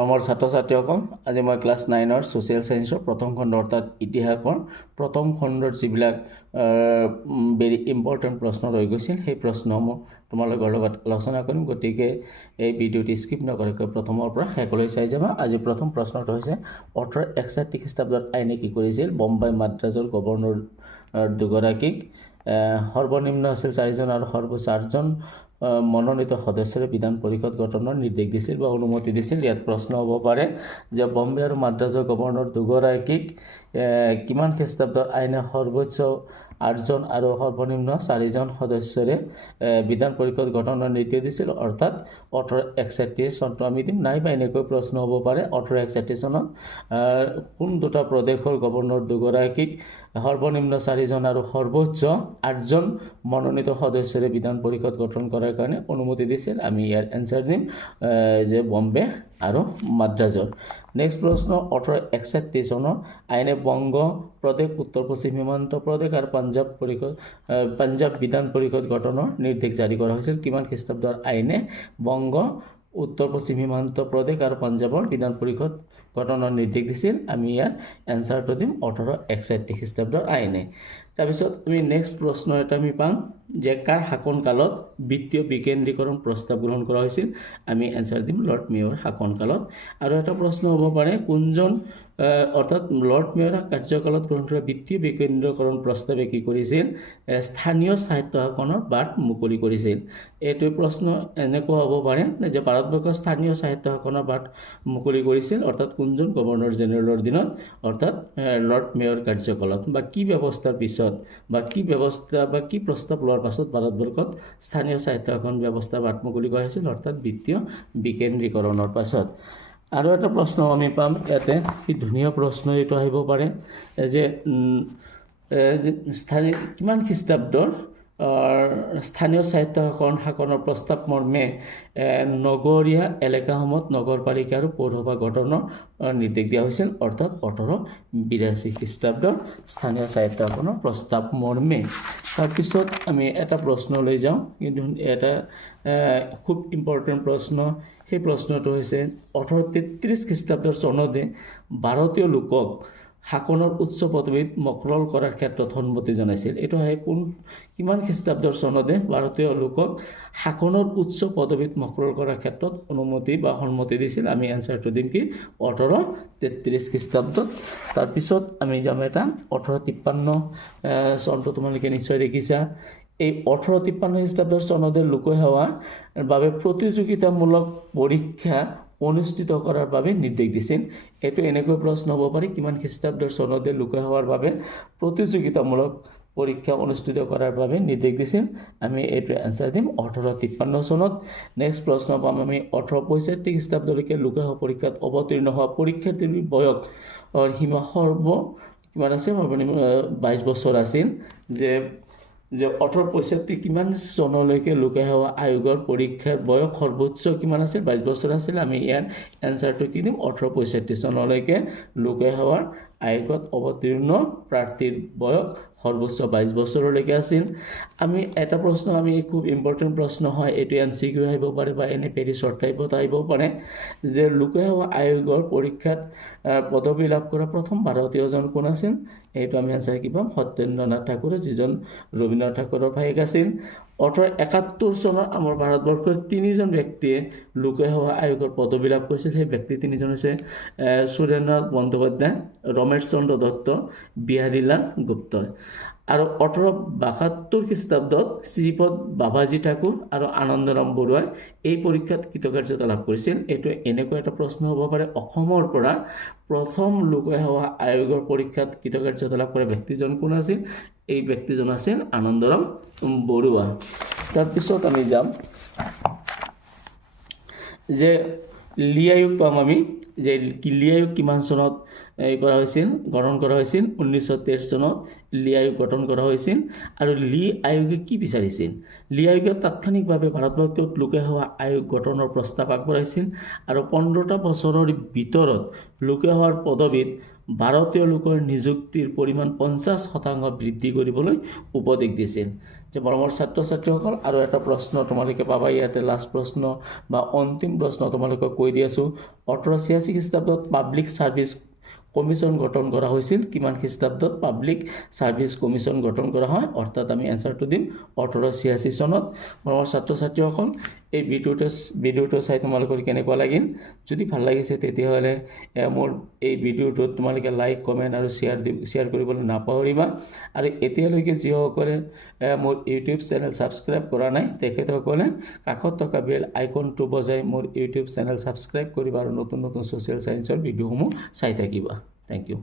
মৰমৰ ছাত্ৰ ছাত্ৰীসকল, আজি মই ক্লাছ 9ৰ ছ'চিয়েল ছায়েন্সৰ প্ৰথম খণ্ড অৰ্থাৎ ইতিহাসৰ প্ৰথম খণ্ডৰ যিবিলাক ভেৰি ইম্পৰ্টেণ্ট প্ৰশ্ন ৰৈ গৈছিল সেই প্ৰশ্নসমূহ তোমালোকৰ লগত আলোচনা কৰিম। গতিকে এই ভিডিঅ'টি স্কিপ নকৰাকৈ প্ৰথমৰ পৰা শেষলৈ চাই যাবা। আজি প্ৰথম প্ৰশ্নটো হৈছে 1861 খ্ৰীষ্টাব্দত আইনে কি কৰিছিল? বম্বাই মাদ্ৰাজৰ গভৰ্ণৰ দুগৰাকীক সৰ্বনিম্ন আছিল 4জন আৰু সৰ্বোচ্চ 8জন মনোনীত সদস্যৰে বিধান পৰিষদ গঠনৰ নিৰ্দেশ দিছিল বা অনুমতি দিছিল। ইয়াত প্ৰশ্ন হ'ব পাৰে যে বম্বে আৰু মাদ্ৰাজৰ গভৰ্ণৰ দুগৰাকীক কিমান খ্ৰীষ্টাব্দৰ আইনে সৰ্বোচ্চ 8জন আৰু সৰ্বনিম্ন 4জন সদস্যৰে বিধান পৰিষদ গঠনৰ নিৰ্দেশ দিছিল, অৰ্থাৎ 1861 চনটো আমি দিম। নাইবা এনেকৈ প্ৰশ্ন হ'ব পাৰে 1861 চনত কোন দুটা প্ৰদেশৰ গভৰ্ণৰ দুগৰাকীক সৰ্বনিম্ন 4জন আৰু সৰ্বোচ্চ 8জন মনোনীত সদস্যৰে বিধান পৰিষদ গঠন কৰাৰ কাৰণে অনুমতি দিছিল। আমি ইয়াৰ এনচাৰ দিম যে বম্বে আৰু মাদ্ৰাজৰ। নেক্সট প্ৰশ্ন 1861 চনৰ আইনে বংগ প্ৰদেশ, উত্তৰ পশ্চিম সীমান্ত প্ৰদেশ আৰু পাঞ্জাৱ বিধান পৰিষদ গঠনৰ নিৰ্দেশ জাৰি কৰা হৈছিল। কিমান খ্ৰীষ্টাব্দৰ আইনে বংগ, উত্তৰ পশ্চিম সীমান্ত প্ৰদেশ আৰু পাঞ্জাৱৰ বিধান পৰিষদ গঠনৰ নিৰ্দেশ দিছিল? আমি ইয়াৰ এনচাৰটো দিম 1861 খ্ৰীষ্টাব্দৰ আইনে। তাৰপিছত আমি নেক্সট প্ৰশ্ন এটা আমি পাম যে কাৰ শাসন কালত বিত্তীয় বিকেন্দ্ৰীকৰণ প্ৰস্তাৱ গ্ৰহণ কৰা হৈছিল? আমি এনচাৰ দিম লৰ্ড মেয়ৰ শাসন কালত। আৰু এটা প্ৰশ্ন হ'ব পাৰে কোনজন অৰ্থাৎ লৰ্ড মেয়ৰ কাৰ্যকালত গ্ৰহণ কৰা বিত্তীয় বিকেন্দ্ৰীকৰণ প্ৰস্তাৱে কি কৰিছিল? স্থানীয় স্বায়ত্ত শাসনৰ বাট মুকলি কৰিছিল। এইটো প্ৰশ্ন এনেকুৱা হ'ব পাৰে যে ভাৰতবৰ্ষৰ স্থানীয় স্বায়ত্ত শাসনৰ বাট মুকলি কৰিছিল, অৰ্থাৎ কোনজন গভৰ্ণৰ জেনেৰেলৰ দিনত, অৰ্থাৎ লৰ্ড মেয়ৰ কাৰ্যকালত, বা কি ব্যৱস্থাৰ পিছত বা কি ব্যৱস্থা বা কি প্ৰস্তাৱ লোৱাৰ পাছত ভাৰতবৰ্ষত স্থানীয় স্বায়ত্ত শাসন ব্যৱস্থা বাট মুকলি কৰা হৈছিল, অৰ্থাৎ বিত্তীয় বিকেন্দ্ৰীকৰণৰ পাছত। আৰু এটা প্ৰশ্ন আমি পাম ইয়াতে, কি ধুনীয়া প্ৰশ্ন এইটো আহিব পাৰে যে কিমান খ্ৰীষ্টাব্দৰ স্থানীয় স্বায়ত্ত শাসনৰ প্ৰস্তাৱ মৰ্মে নগৰীয়া এলেকাসমূহত নগৰপালিকা আৰু পৌৰসভা গঠনৰ নিৰ্দেশ দিয়া হৈছিল, অৰ্থাৎ 1882 খ্ৰীষ্টাব্দৰ স্থানীয় স্বায়ত্ত শাসনৰ প্ৰস্তাৱ মৰ্মে। তাৰপিছত আমি এটা প্ৰশ্ন লৈ যাওঁ, কিন্তু এটা খুব ইম্পৰ্টেণ্ট প্ৰশ্ন। সেই প্ৰশ্নটো হৈছে 1833 খ্ৰীষ্টাব্দৰ চনতে ভাৰতীয় লোকক শাসনৰ উচ্চ পদবীত মকৰল কৰাৰ ক্ষেত্ৰত সন্মতি জনাইছিল। এইটো হয় কিমান খ্ৰীষ্টাব্দৰ চনতে ভাৰতীয় লোকক শাসনৰ উচ্চ পদবীত মকৰল কৰাৰ ক্ষেত্ৰত অনুমতি বা সন্মতি দিছিল? আমি এনচাৰটো দিম কি 1833 খ্ৰীষ্টাব্দত। তাৰপিছত আমি যাম এটা 1853 চনটো তোমালোকে নিশ্চয় দেখিছা। এই 1853 খ্ৰীষ্টাব্দৰ চনতে লোকসেৱাৰ বাবে প্ৰতিযোগিতামূলক পৰীক্ষা অনুষ্ঠিত কৰাৰ বাবে নিৰ্দেশ দিছিল। এইটো এনেকৈ প্ৰশ্ন হ'ব পাৰে কিমান খ্ৰীষ্টাব্দৰ চনতে লোকসেৱাৰ বাবে প্ৰতিযোগিতামূলক পৰীক্ষা অনুষ্ঠিত কৰাৰ বাবে নিৰ্দেশ দিছিল? আমি এইটো এনচাৰ দিম 1853 চনত। নেক্সট প্ৰশ্ন পাম আমি 1865 খ্ৰীষ্টাব্দলৈকে লোকসেৱা পৰীক্ষাত অৱতীৰ্ণ হোৱা পৰীক্ষাৰ্থীৰ বয়স সীমা কিমান আছে? সৰ্বনিম্ন 22 বছৰ আছিল। যে 1865 কিমান চনলৈকে লোকসেৱা আয়োগৰ পৰীক্ষাৰ বয়স সৰ্বোচ্চ কিমান আছিল? 22 বছৰ আছিল। আমি ইয়াৰ এনচাৰটো কি দিম 1865 চনলৈকে লোকসেৱাৰ আয়োগত অৱতীৰ্ণ প্ৰাৰ্থীৰ বয়স সৰ্বোচ্চ 22 বছৰলৈকে আছিল। আমি এটা প্ৰশ্ন, আমি খুব ইম্পৰ্টেণ্ট প্ৰশ্ন হয়, এইটো MCQ আহিব পাৰে বা এনে পেৰি শ্বৰ্ট টাইপত আহিব পাৰে যে লোকসেৱা আয়োগৰ পৰীক্ষাত পদবী লাভ কৰা প্ৰথম ভাৰতীয়জন কোন আছিল? এইটো আমি এনচাৰ কি পাম সত্যেন্দ্ৰনাথ ঠাকুৰ, যিজন ৰবীন্দ্ৰনাথ ঠাকুৰৰ ভায়েক আছিল। 1871 চনৰ আমাৰ ভাৰতবৰ্ষৰ 3জন ব্যক্তিয়ে লোকসেৱা আয়োগৰ পদবী লাভ কৰিছিল। সেই ব্যক্তি 3জন হৈছে সুৰেন্দ্ৰনাথ বন্দ্যোপাধ্যায়, ৰমেশ চন্দ্ৰ দত্ত, বিহাৰীলাল গুপ্ত। আৰু 1872 খ্ৰীষ্টাব্দত শ্ৰীপদ বাবাজী ঠাকুৰ আৰু আনন্দৰাম বৰুৱাই এই পৰীক্ষাত কৃতকাৰ্যতা লাভ কৰিছিল। এইটো এনেকুৱা এটা প্ৰশ্ন হ'ব পাৰে অসমৰ পৰা প্ৰথম লোকসেৱা আয়োগৰ পৰীক্ষাত কৃতকাৰ্যতা লাভ কৰা ব্যক্তিজন কোন আছিল? এই ব্যক্তিজন আছিল আনন্দৰাম বৰুৱা। তাৰপিছত আমি যাম যে লি আয়োগ পাম আমি, যে লি আয়োগ কিমান চনত কৰা হৈছিল গঠন কৰা হৈছিল 1923 চনত লি আয়োগ গঠন কৰা হৈছিল আৰু লি আয়োগে কি বিচাৰিছিল লি আয়োগে তাৎক্ষণিকভাৱে ভাৰতবৰ্ষত লোকে সেৱা আয়োগ গঠনৰ প্ৰস্তাৱ আগবঢ়াইছিল আৰু 15টা বছৰৰ ভিতৰত লোকে সেৱাৰ পদবীত ভাৰতীয় লোকৰ নিযুক্তিৰ পৰিমাণ 50% বৃদ্ধি কৰিবলৈ উপদেশ দিছিল যে মৰমৰ ছাত্ৰ ছাত্ৰীসকল আৰু এটা প্ৰশ্ন তোমালোকে পাবা ইয়াতে লাষ্ট প্ৰশ্ন বা অন্তিম প্ৰশ্ন তোমালোকে কৈ দি আছোঁ 1886 খ্ৰীষ্টাব্দত পাব্লিক ছাৰ্ভিচ কমিশন গঠন কৰা হৈছিল কিমান খ্ৰীষ্টাব্দত পাব্লিক ছাৰ্ভিচ কমিশন গঠন কৰা হয় অৰ্থাৎ আমি এনসাৰটো দিম 1886 চনত মোৰ ছাত্ৰ ছাত্ৰীসকল এই ভিডিঅ'টো চাই তোমালোকৰ কেনেকুৱা লাগিল যদি ভাল লাগিছে তেতিয়াহ'লে মোৰ এই ভিডিঅ'টো তোমালোকে লাইক কমেন্ট আৰু শ্বেয়াৰ কৰিবলৈ নাপাহৰিবা আৰু এতিয়ালৈকে যিসকলে মোৰ ইউটিউব চেনেল ছাবস্ক্ৰাইব কৰা নাই তেখেতসকলে কাষত থকা বেল আইকনটো বজাই মোৰ ইউটিউব চেনেল ছাবস্ক্ৰাইব কৰিবা আৰু নতুন নতুন সোশ্যাল সায়েন্সৰ ভিডিঅ'সমূহ চাই থাকিবা থ্যাংক ইউ